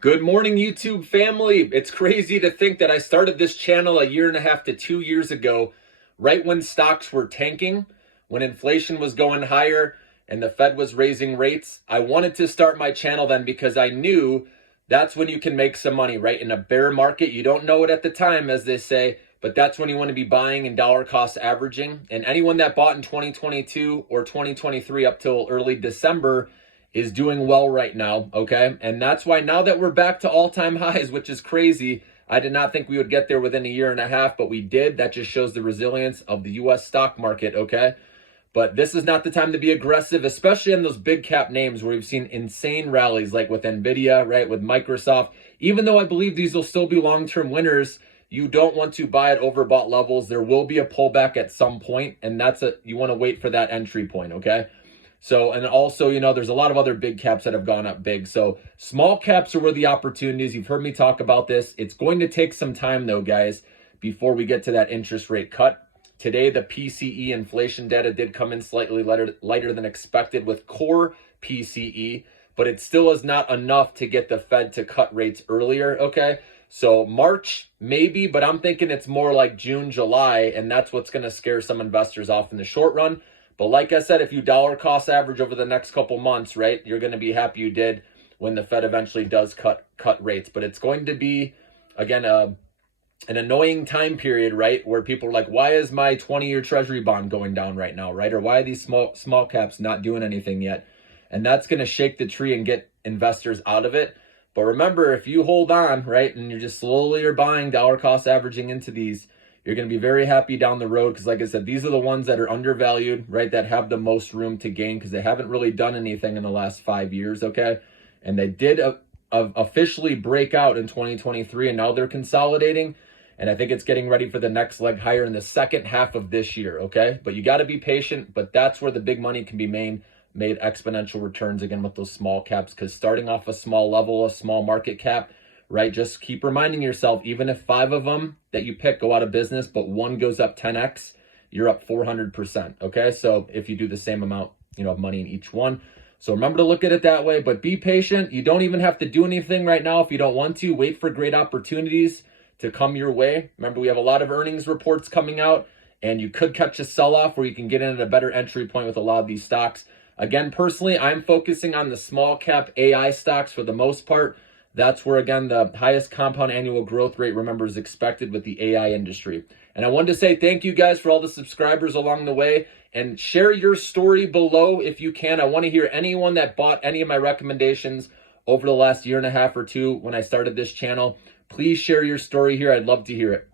Good morning, YouTube family. It's crazy to think that I started this channel a year and a half to 2 years ago, right when stocks were tanking, when inflation was going higher and the Fed was raising rates. I wanted to start my channel then because I knew that's when you can make some money, right? In a bear market, you don't know it at the time, as they say, but that's when you want to be buying and dollar cost averaging. And anyone that bought in 2022 or 2023 up till early December is doing well right now, okay? And that's why now that we're back to all-time highs, which is crazy, I did not think we would get there within a year and a half, but we did. That just shows the resilience of the US stock market, okay? But this is not the time to be aggressive, especially in those big cap names where we've seen insane rallies like with Nvidia, right, with Microsoft. Even though I believe these will still be long-term winners, you don't want to buy at overbought levels. There will be a pullback at some point, and you want to wait for that entry point, okay? So, and also, there's a lot of other big caps that have gone up big. So small caps are where the opportunities. You've heard me talk about this. It's going to take some time though, guys, before we get to that interest rate cut. Today, the PCE inflation data did come in slightly lighter than expected with core PCE, but it still is not enough to get the Fed to cut rates earlier, okay? So March, maybe, but I'm thinking it's more like June, July, and that's what's going to scare some investors off in the short run. But like I said, if you dollar cost average over the next couple months, right, you're going to be happy you did when the Fed eventually does cut rates. But it's going to be, again, an annoying time period, right, where people are like, why is my 20-year treasury bond going down right now, right? Or why are these small caps not doing anything yet? And that's going to shake the tree and get investors out of it. But remember, if you hold on, right, and you're just slowly are buying dollar cost averaging into these, you're going to be very happy down the road because, like I said, these are the ones that are undervalued, right, that have the most room to gain because they haven't really done anything in the last 5 years, okay? And they did officially break out in 2023, and now they're consolidating, and I think it's getting ready for the next leg higher in the second half of this year, okay? But you got to be patient, but that's where the big money can be made exponential returns, again, with those small caps because starting off a small level, a small market cap, right? Just keep reminding yourself, even if 5 of them that you pick go out of business, but one goes up 10x, you're up 400%, okay? So if you do the same amount, of money in each one. So remember to look at it that way, but be patient. You don't even have to do anything right now if you don't want to. Wait for great opportunities to come your way. Remember, we have a lot of earnings reports coming out, and you could catch a sell-off where you can get in at a better entry point with a lot of these stocks. Again, personally, I'm focusing on the small cap AI stocks for the most part. That's where, again, the highest compound annual growth rate, remember, is expected with the AI industry. And I wanted to say thank you guys for all the subscribers along the way, and share your story below if you can. I want to hear anyone that bought any of my recommendations over the last year and a half or two when I started this channel. Please share your story here. I'd love to hear it.